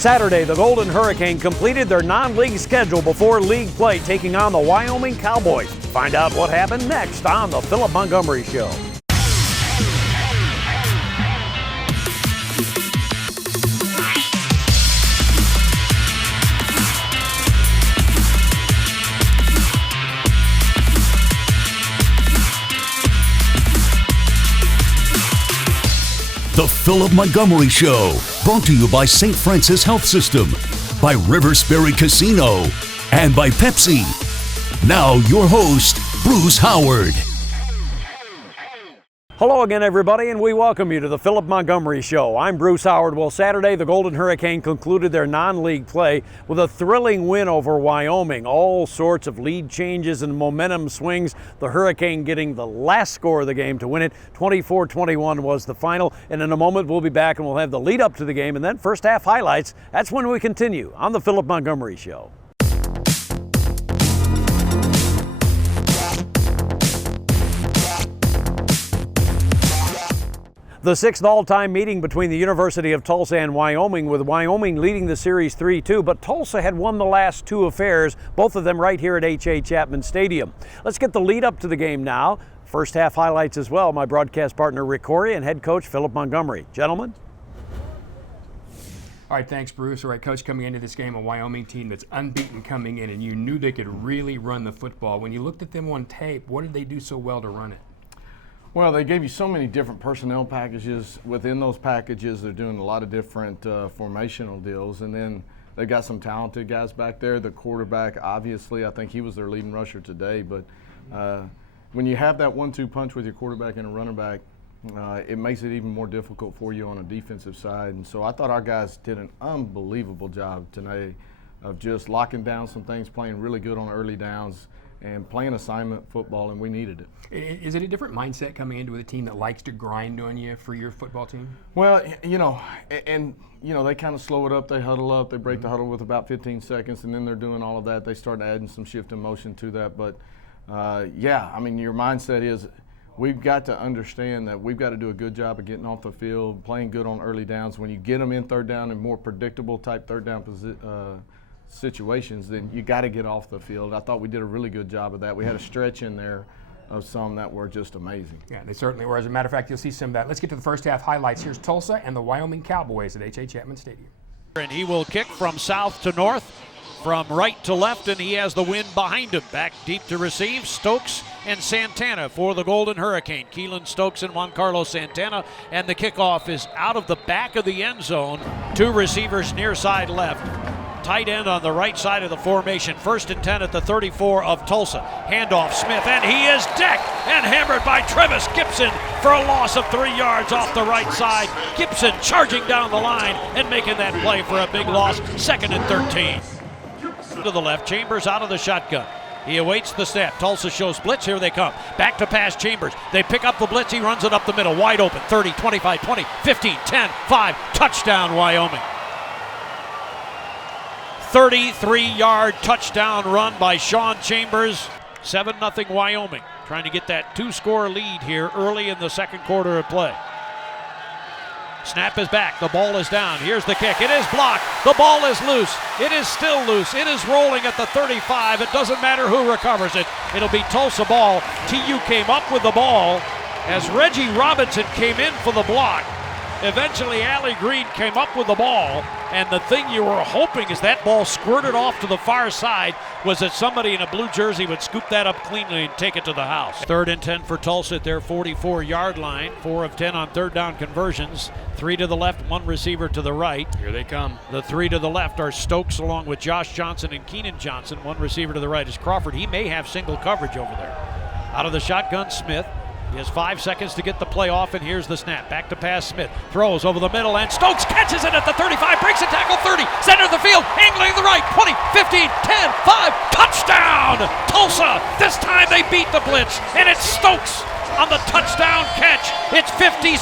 Saturday, the Golden Hurricane completed their non-league schedule before league play, taking on the Wyoming Cowboys. Find out what happened next on the Philip Montgomery Show. The Philip Montgomery Show, brought to you by St. Francis Health System, by River Spirit Casino, and by Pepsi. Now your host, Bruce Howard. Hello again, everybody, and we welcome you to the Philip Montgomery Show. I'm Bruce Howard. Well, Saturday, the Golden Hurricane concluded their non-league play with a thrilling win over Wyoming. All sorts of lead changes and momentum swings. The Hurricane getting the last score of the game to win it. 24-21 was the final. And in a moment, we'll be back and we'll have the lead up to the game and then first half highlights. That's when we continue on the Philip Montgomery Show. The sixth all-time meeting between the University of Tulsa and Wyoming, with Wyoming leading the series 3-2, but Tulsa had won the last two affairs, both of them right here at H.A. Chapman Stadium. Let's get the lead up to the game now. First half highlights as well. My broadcast partner Rick Corey and head coach Philip Montgomery. Gentlemen? All right, thanks, Bruce. All right, Coach, coming into this game, a Wyoming team that's unbeaten coming in, and you knew they could really run the football. When you looked at them on tape, what did they do so well to run it? Well, they gave you so many different personnel packages. Within those packages, they're doing a lot of different formational deals. And then they got some talented guys back there. The quarterback, obviously, I think he was their leading rusher today. But when you have that 1-2 punch with your quarterback and a running back, it makes it even more difficult for you on a defensive side. And so I thought our guys did an unbelievable job today of just locking down some things, playing really good on early downs, and playing assignment football, and we needed it. Is it a different mindset coming into a team that likes to grind on you for your football team? Well, they kind of slow it up. They huddle up. They break the huddle with about 15 seconds, and then they're doing all of that. They start adding some shift in motion to that. But, your mindset is we've got to understand that we've got to do a good job of getting off the field, playing good on early downs. When you get them in third down and more predictable type third down situations, then you got to get off the field. I thought we did a really good job of that. We had a stretch in there of some that were just amazing. Yeah, they certainly were. As a matter of fact, you'll see some of that. Let's get to the first half highlights. Here's Tulsa and the Wyoming Cowboys at H.A. Chapman Stadium. And he will kick from south to north, from right to left, and he has the wind behind him. Back deep to receive, Stokes and Santana for the Golden Hurricane. Keelan Stokes and Juan Carlos Santana, and the kickoff is out of the back of the end zone. Two receivers near side left. Tight end on the right side of the formation. 1st and 10 at the 34 of Tulsa. Handoff Smith, and he is decked and hammered by Travis Gibson for a loss of 3 yards off the right side. Gibson charging down the line and making that play for a big loss. 2nd and 13. To the left, Chambers out of the shotgun. He awaits the snap. Tulsa shows blitz. Here they come. Back to pass Chambers. They pick up the blitz. He runs it up the middle. Wide open. 30, 25, 20, 15, 10, 5. Touchdown, Wyoming. 33-yard touchdown run by Sean Chambers. 7-0 Wyoming. Trying to get that 2-score lead here early in the second quarter of play. Snap is back. The ball is down. Here's the kick. It is blocked. The ball is loose. It is still loose. It is rolling at the 35. It doesn't matter who recovers it. It'll be Tulsa ball. TU came up with the ball as Reggie Robinson came in for the block. Eventually, Allie Green came up with the ball, and the thing you were hoping as that ball squirted off to the far side was that somebody in a blue jersey would scoop that up cleanly and take it to the house. 3rd and 10 for Tulsa at their 44-yard line. 4 of 10 on third down conversions. 3 to the left, 1 receiver to the right. Here they come. The 3 to the left are Stokes along with Josh Johnson and Keenan Johnson. 1 receiver to the right is Crawford. He may have single coverage over there. Out of the shotgun, Smith. He has 5 seconds to get the play off, and here's the snap. Back to pass Smith. Throws over the middle, and Stokes catches it at the 35. Breaks a tackle, 30. Center of the field. Angling to the right. 20, 15, 10, 5. Touchdown! Tulsa! This time they beat the blitz, and it's Stokes on the touchdown catch. It's 56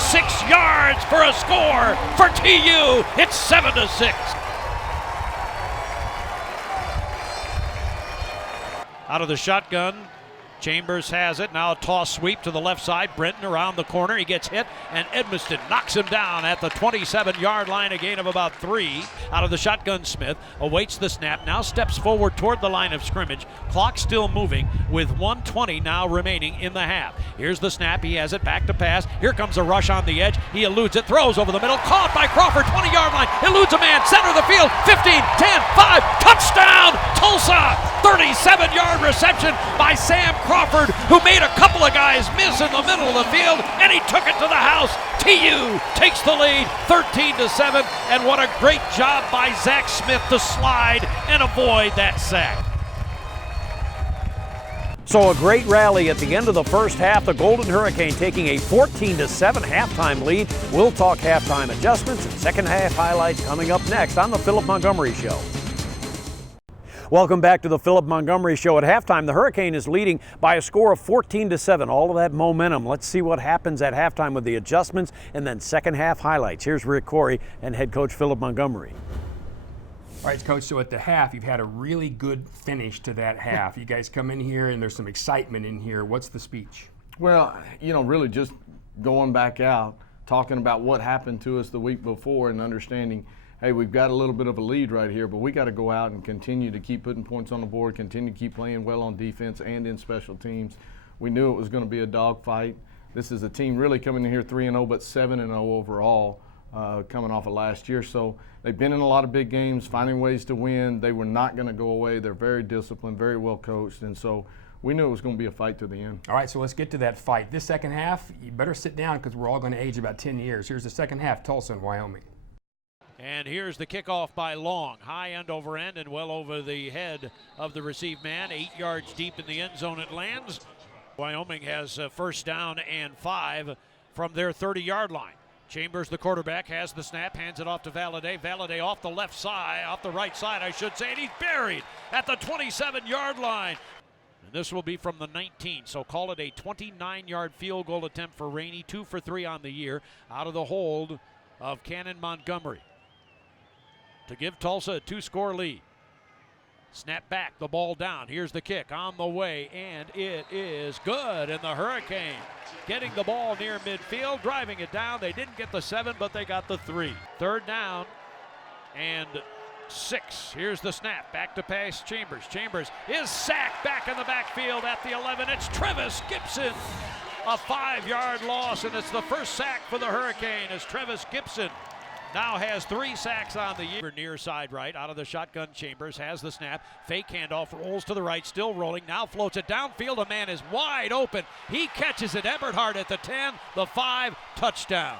yards for a score for TU. It's 7-6. Out of the shotgun, Chambers has it. Now a toss sweep to the left side. Brenton around the corner. He gets hit, and Edmiston knocks him down at the 27-yard line, a gain of about 3. Out of the shotgun, Smith awaits the snap. Now steps forward toward the line of scrimmage. Clock still moving with 1:20 now remaining in the half. Here's the snap. He has it back to pass. Here comes a rush on the edge. He eludes it. Throws over the middle. Caught by Crawford. 20-yard line. Eludes a man. Center of the field. 15, 10, 5. Touchdown, Tulsa! 37-yard reception by Sam Crawford, who made a couple of guys miss in the middle of the field, and he took it to the house. TU takes the lead 13-7, and what a great job by Zach Smith to slide and avoid that sack. So a great rally at the end of the first half. The Golden Hurricane taking a 14-7 halftime lead. We'll talk halftime adjustments and second half highlights coming up next on the Philip Montgomery Show. Welcome back to the Philip Montgomery Show. At halftime, the Hurricane is leading by a score of 14-7. All of that momentum. Let's see what happens at halftime with the adjustments and then second half highlights. Here's Rick Corey and head coach Philip Montgomery. All right, Coach, so at the half, you've had a really good finish to that half. You guys come in here, and there's some excitement in here. What's the speech? Well, really just going back out, talking about what happened to us the week before and understanding, hey, we've got a little bit of a lead right here, but we got to go out and continue to keep putting points on the board, continue to keep playing well on defense and in special teams. We knew it was going to be a dogfight. This is a team really coming in here 3-0, but 7-0 overall, coming off of last year. So they've been in a lot of big games, finding ways to win. They were not going to go away. They're very disciplined, very well coached, and so we knew it was going to be a fight to the end. All right, so let's get to that fight. This second half, you better sit down because we're all going to age about 10 years. Here's the second half, Tulsa and Wyoming. And here's the kickoff by Long. High end over end and well over the head of the received man. 8 yards deep in the end zone it lands. Wyoming has first down and 5 from their 30-yard line. Chambers, the quarterback, has the snap, hands it off to Valladay. Valladay off the left side, off the right side, I should say, and he's buried at the 27-yard line. And this will be from the 19, so call it a 29-yard field goal attempt for Rainey. 2 for 3 on the year out of the hold of Cannon Montgomery to give Tulsa a 2-score lead. Snap back, the ball down. Here's the kick on the way, and it is good. And the Hurricane getting the ball near midfield, driving it down. They didn't get the 7, but they got the 3. Third down and 6. Here's the snap, back to pass Chambers. Chambers is sacked back in the backfield at the 11. It's Trevis Gibson. A 5-yard loss, and it's the first sack for the Hurricane as Trevis Gibson now has 3 sacks on the year. Near side right, out of the shotgun. Chambers has the snap. Fake handoff, rolls to the right, still rolling. Now floats it downfield. A man is wide open. He catches it. Eberhardt at the 10, the 5, touchdown.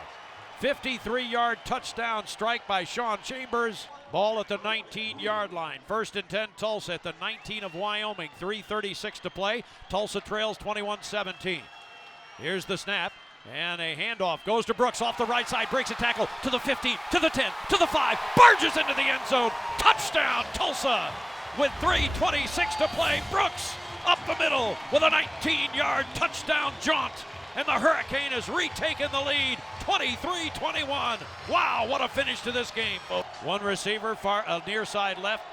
53-yard touchdown strike by Sean Chambers. Ball at the 19-yard line. 1st and 10, Tulsa at the 19 of Wyoming. 3:36 to play. Tulsa trails 21-17. Here's the snap. And a handoff goes to Brooks off the right side, breaks a tackle to the 15, to the 10, to the 5, barges into the end zone. Touchdown, Tulsa! With 3:26 to play, Brooks up the middle with a 19-yard touchdown jaunt. And the Hurricane has retaken the lead, 23-21. Wow, what a finish to this game, folks. One receiver near side left,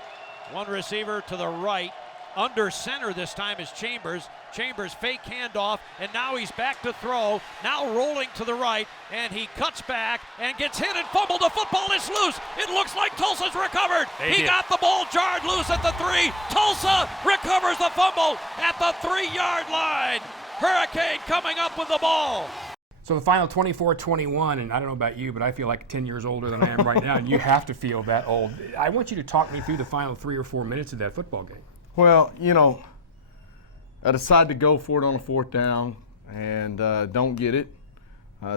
one receiver to the right. Under center this time is Chambers. Chambers fake handoff, and now he's back to throw. Now rolling to the right, and he cuts back and gets hit and fumbled. The football is loose. It looks like Tulsa's recovered. He got the ball jarred loose at the 3. Tulsa recovers the fumble at the 3-yard line. Hurricane coming up with the ball. So the final 24-21, and I don't know about you, but I feel like 10 years older than I am right now, and you have to feel that old. I want you to talk me through the final 3 or 4 minutes of that football game. Well, I decide to go for it on a 4th down and don't get it.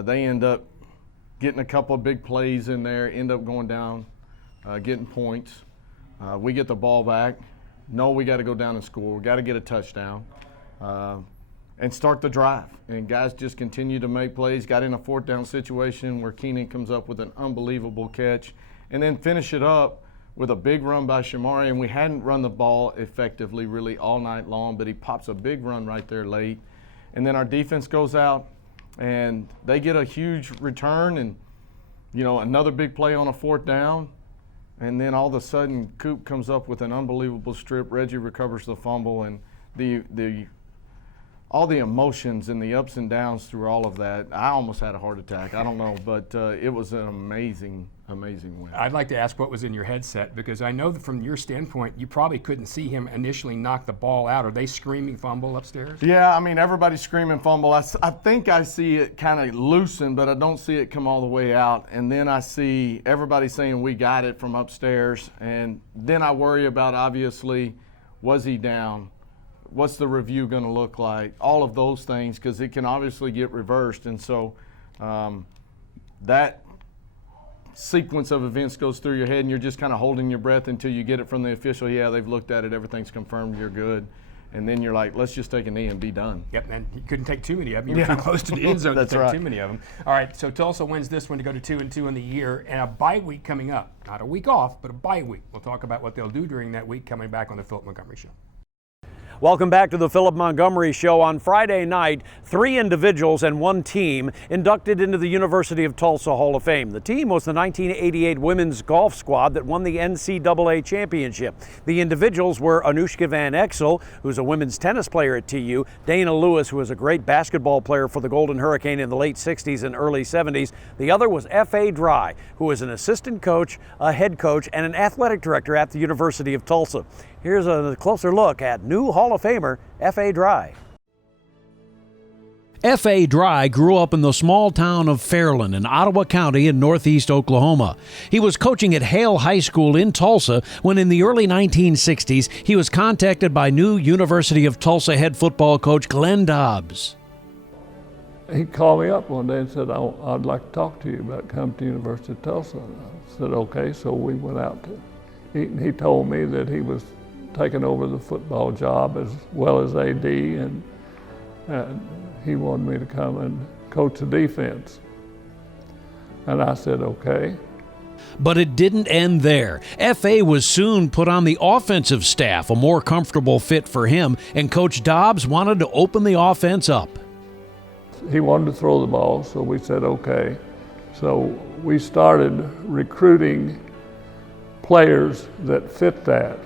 They end up getting a couple of big plays in there, end up going down, getting points. We get the ball back. No, we got to go down and score. We got to get a touchdown and start the drive. And guys just continue to make plays. Got in a 4th down situation where Keenan comes up with an unbelievable catch and then finish it up with a big run by Shamari, and we hadn't run the ball effectively really all night long, but he pops a big run right there late. And then our defense goes out, and they get a huge return and, another big play on a 4th down. And then all of a sudden, Coop comes up with an unbelievable strip. Reggie recovers the fumble, and the all the emotions and the ups and downs through all of that. I almost had a heart attack. I don't know, but it was an amazing win. I'd like to ask what was in your headset, because I know that from your standpoint, you probably couldn't see him initially knock the ball out. Are they screaming fumble upstairs? Yeah, I mean, everybody's screaming fumble. I think I see it kind of loosen, but I don't see it come all the way out. And then I see everybody saying we got it from upstairs. And then I worry about, obviously, was he down? What's the review going to look like? All of those things, because it can obviously get reversed. And so that sequence of events goes through your head, and you're just kind of holding your breath until you get it from the official. Yeah, they've looked at it, everything's confirmed, you're good. And then you're like, let's just take a knee and be done. Yep, and he couldn't take too many of them. You were too close to the end zone to take too many of them. All right, so Tulsa wins this one to go to 2-2 in the year, and a bye week coming up. Not a week off, but a bye week. We'll talk about what they'll do during that week coming back on the Philip Montgomery Show. Welcome back to the Philip Montgomery Show. On Friday night, 3 individuals and 1 team inducted into the University of Tulsa Hall of Fame. The team was the 1988 women's golf squad that won the NCAA championship. The individuals were Anushka Van Exel, who's a women's tennis player at TU, Dana Lewis, who was a great basketball player for the Golden Hurricane in the late 60s and early 70s. The other was F.A. Dry, who was an assistant coach, a head coach, and an athletic director at the University of Tulsa. Here's a closer look at new Hall of Famer F.A. Dry. F.A. Dry grew up in the small town of Fairland in Ottawa County in northeast Oklahoma. He was coaching at Hale High School in Tulsa when in the early 1960s he was contacted by new University of Tulsa head football coach Glenn Dobbs. He called me up one day and said, I'd like to talk to you about coming to the University of Tulsa. And I said, okay, so we went out to he told me that he was taking over the football job as well as AD, and he wanted me to come and coach the defense. And I said, okay. But it didn't end there. F.A. was soon put on the offensive staff, a more comfortable fit for him, and Coach Dobbs wanted to open the offense up. He wanted to throw the ball, so we said, okay. So we started recruiting players that fit that.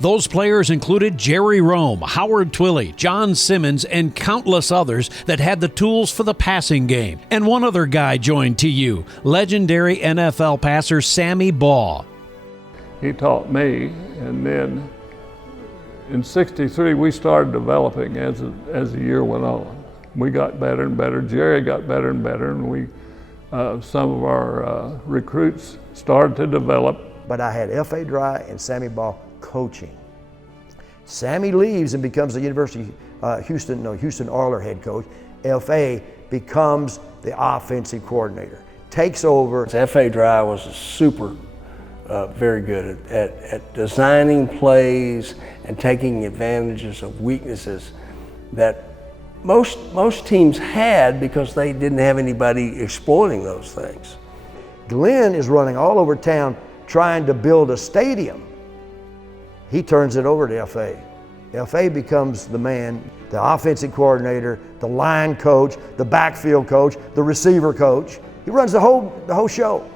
Those players included Jerry Rome, Howard Twilley, John Simmons, and countless others that had the tools for the passing game. And one other guy joined TU, legendary NFL passer Sammy Baugh. He taught me, and then in '63 we started developing as the year went on. We got better and better. Jerry got better and better, and some of our recruits started to develop. But I had F.A. Dry and Sammy Baugh coaching. Sammy leaves and becomes the University Houston Oilers head coach. F.A. becomes the offensive coordinator, takes over. F.A. Dry was very good at designing plays and taking advantages of weaknesses that most teams had because they didn't have anybody exploiting those things. Glenn is running all over town trying to build a stadium. He turns it over to F.A. F.A. becomes the man, the offensive coordinator, the line coach, the backfield coach, the receiver coach. He runs the whole show.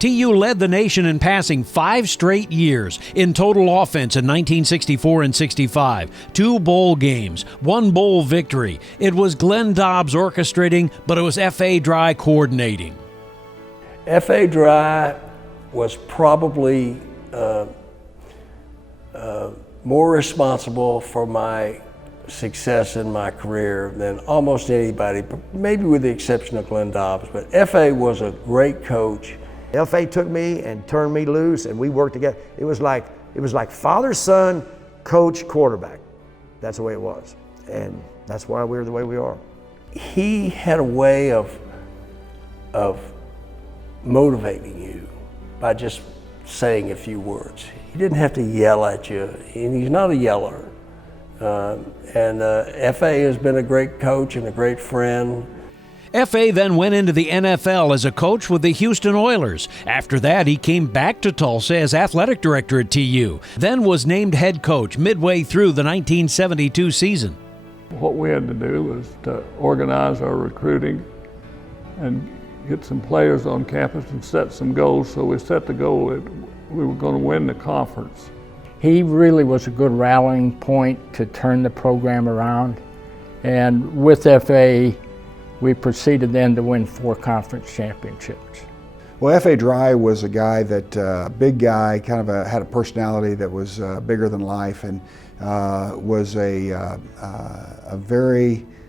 TU led the nation in passing 5 straight years, in total offense in 1964 and 65, 2 bowl games, 1 bowl victory. It was Glenn Dobbs orchestrating, but it was F.A. Dry coordinating. F.A. Dry was probably more responsible for my success in my career than almost anybody, maybe with the exception of Glenn Dobbs. But F.A. was a great coach. F.A. took me and turned me loose, and we worked together. It was like father, son, coach, quarterback. That's the way it was, and that's why we're the way we are. He had a way of motivating you by just saying a few words. He didn't have to yell at you, and he's not a yeller. F.A. has been a great coach and a great friend. F.A. then went into the NFL as a coach with the Houston Oilers. After that, he came back to Tulsa as athletic director at TU, then was named head coach midway through the 1972 season. What we had to do was to organize our recruiting and get some players on campus and set some goals. So we set the goal that we were going to win the conference. He really was a good rallying point to turn the program around. And with FA, we proceeded then to win 4 conference championships. Well, F.A. Dry was a guy that, big guy, kind of had a personality that was bigger than life, and was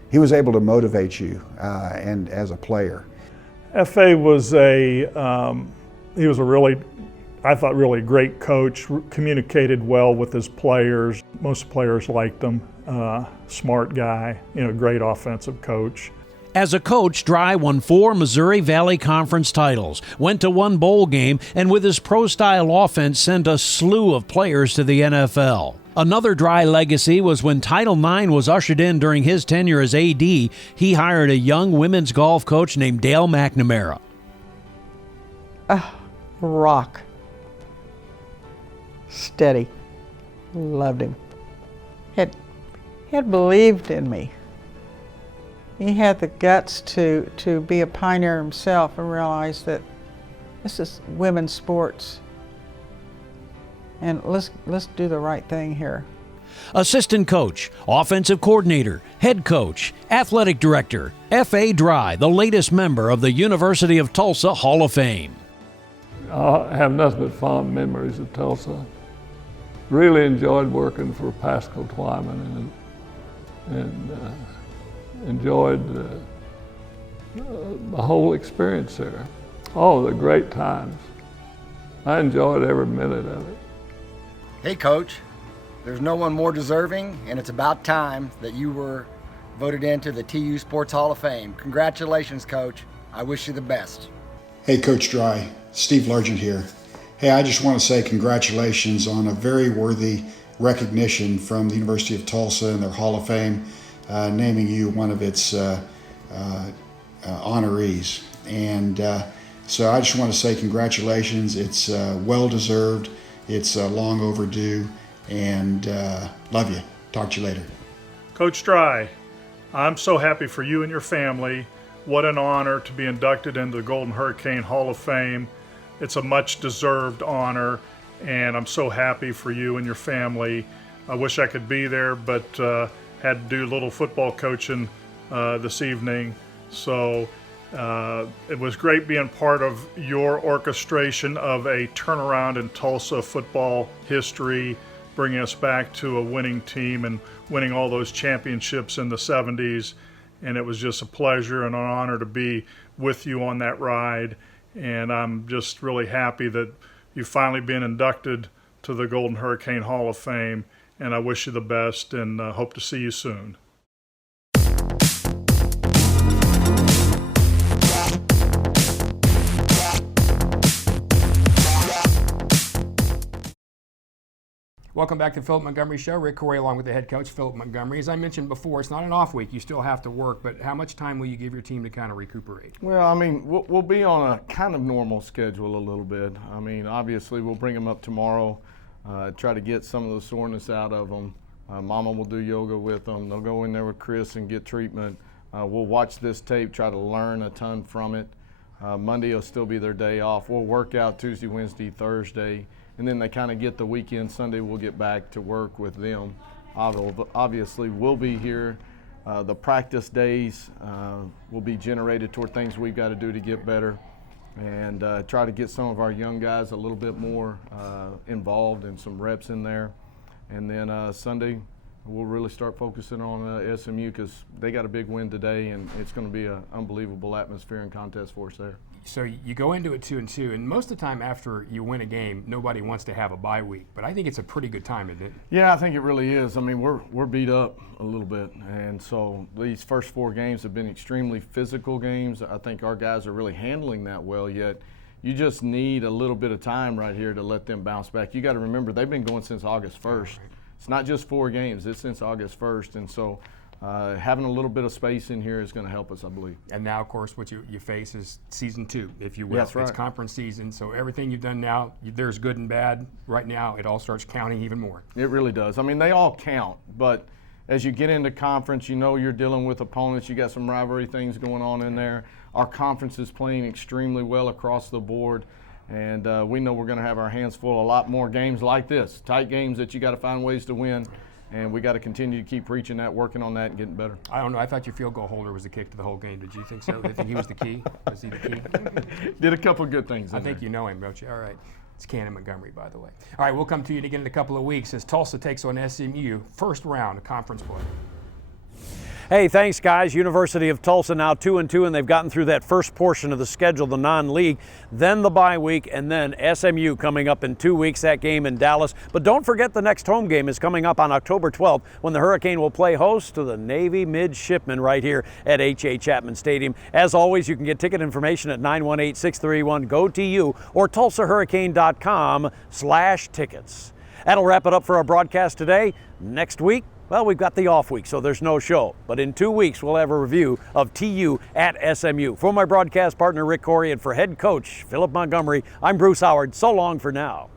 he was able to motivate you and as a player. F.A. was he was a really, I thought, really great coach, communicated well with his players. Most players liked him, smart guy, great offensive coach. As a coach, Dry won 4 Missouri Valley Conference titles, went to 1 bowl game, and with his pro-style offense sent a slew of players to the NFL. Another Dry legacy was when Title IX was ushered in during his tenure as AD, he hired a young women's golf coach named Dale McNamara. Rock. Steady. Loved him. Had believed in me. He had the guts to be a pioneer himself and realize that this is women's sports, and let's do the right thing here. Assistant coach, offensive coordinator, head coach, athletic director, F.A. Dry, the latest member of the University of Tulsa Hall of Fame. I have nothing but fond memories of Tulsa. Really enjoyed working for Pascal Twyman and enjoyed the whole experience there. Oh, the great times. I enjoyed every minute of it. Hey Coach, there's no one more deserving, and it's about time that you were voted into the TU Sports Hall of Fame. Congratulations, Coach. I wish you the best. Hey, Coach Dry, Steve Largent here. Hey, I just want to say congratulations on a very worthy recognition from the University of Tulsa and their Hall of Fame, naming you one of its honorees. And so I just want to say congratulations. It's well-deserved. It's long overdue. And love you. Talk to you later. Coach Dry, I'm so happy for you and your family. What an honor to be inducted into the Golden Hurricane Hall of Fame. It's a much-deserved honor, and I'm so happy for you and your family. I wish I could be there, but had to do a little football coaching this evening. So it was great being part of your orchestration of a turnaround in Tulsa football history, bringing us back to a winning team and winning all those championships in the 70s. And it was just a pleasure and an honor to be with you on that ride. And I'm just really happy that you've finally been inducted to the Golden Hurricane Hall of Fame. And I wish you the best and hope to see you soon. Welcome back to the Philip Montgomery Show. Rick Corey along with the head coach, Philip Montgomery. As I mentioned before, it's not an off week. You still have to work, but how much time will you give your team to kind of recuperate? Well, I mean, we'll be on a kind of normal schedule a little bit. I mean, obviously, we'll bring them up tomorrow, try to get some of the soreness out of them. Mama will do yoga with them. They'll go in there with Chris and get treatment. We'll watch this tape, try to learn a ton from it. Monday will still be their day off. We'll work out Tuesday, Wednesday, Thursday. And then they kind of get the weekend. Sunday we'll get back to work with them. Obviously, we'll be here. The practice days will be generated toward things we've got to do to get better, and try to get some of our young guys a little bit more involved and some reps in there. And then Sunday we'll really start focusing on SMU because they got a big win today, and it's going to be an unbelievable atmosphere and contest for us there. So you go into it 2-2, and most of the time after you win a game, nobody wants to have a bye week. But I think it's a pretty good time, isn't it? Yeah, I think it really is. I mean, we're beat up a little bit, and so these first 4 games have been extremely physical games. I think our guys are really handling that well. Yet, you just need a little bit of time right here to let them bounce back. You got to remember they've been going since August 1st. Right. It's not just 4 games; it's since August 1st, and so. Having a little bit of space in here is going to help us, I believe. And now, of course, what you face is season 2, if you will. That's right. It's conference season, so everything you've done now, there's good and bad. Right now, it all starts counting even more. It really does. I mean, they all count, but as you get into conference, you know you're dealing with opponents. You got some rivalry things going on in there. Our conference is playing extremely well across the board, and we know we're going to have our hands full. A lot more games like this, tight games that you got to find ways to win. and we got to continue to keep reaching that, working on that, and getting better. I don't know. I thought your field goal holder was the kick to the whole game. Did you think so? Did you think he was the key? Was he the key? Did a couple good things. I think you know him, don't you? All right. It's Cannon Montgomery, by the way. All right, we'll come to you again in a couple of weeks as Tulsa takes on SMU, first round of conference play. Hey, thanks, guys. University of Tulsa now 2-2, and they've gotten through that first portion of the schedule, the non-league, then the bye week, and then SMU coming up in 2 weeks, that game in Dallas. But don't forget the next home game is coming up on October 12th when the Hurricane will play host to the Navy Midshipmen right here at H.A. Chapman Stadium. As always, you can get ticket information at 918-631-GO-TU or tulsahurricane.com/tickets. That'll wrap it up for our broadcast today. Next week, well, we've got the off week, so there's no show. But in 2 weeks, we'll have a review of TU at SMU. For my broadcast partner, Rick Corey, and for head coach, Philip Montgomery, I'm Bruce Howard. So long for now.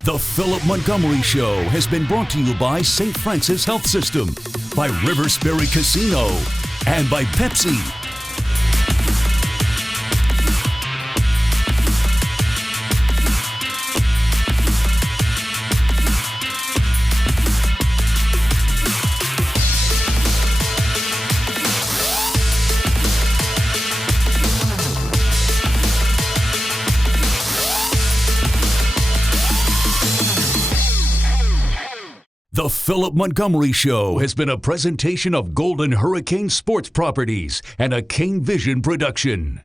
The Philip Montgomery Show has been brought to you by St. Francis Health System, by Riversbury Casino, and by Pepsi. The Philip Montgomery Show has been a presentation of Golden Hurricane Sports Properties and a Kane Vision production.